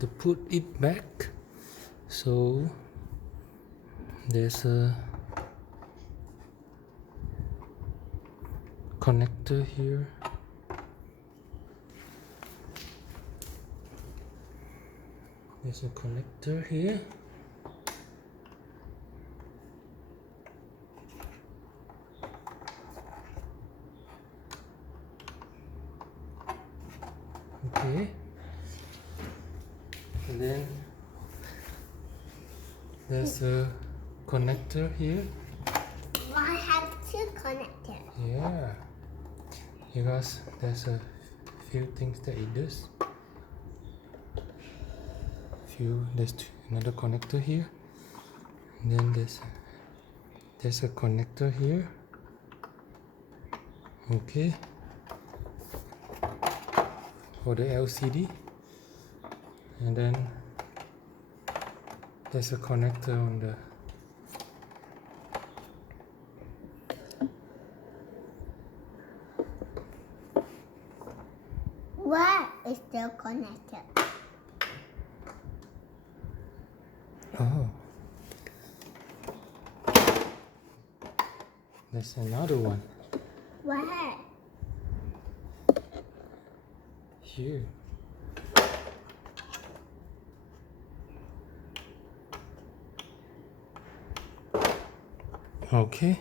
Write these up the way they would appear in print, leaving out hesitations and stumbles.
to put it back. So there's a connector here. There's a connector here. Okay. And then there's a connector here. I have two connectors. Yeah. Because there's a few things that it does. There's another connector here. And then there's a connector here. Okay. For the LCD. And then there's a connector on the Where is the connector? oh. There's another one Where? here. Okay.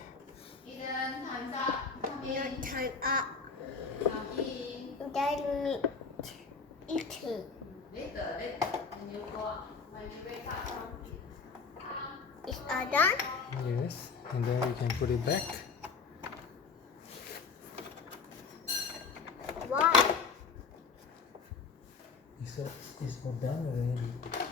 Time up. Then eat. Is all done? Yes. And then we can put it back. Why? It's all done already.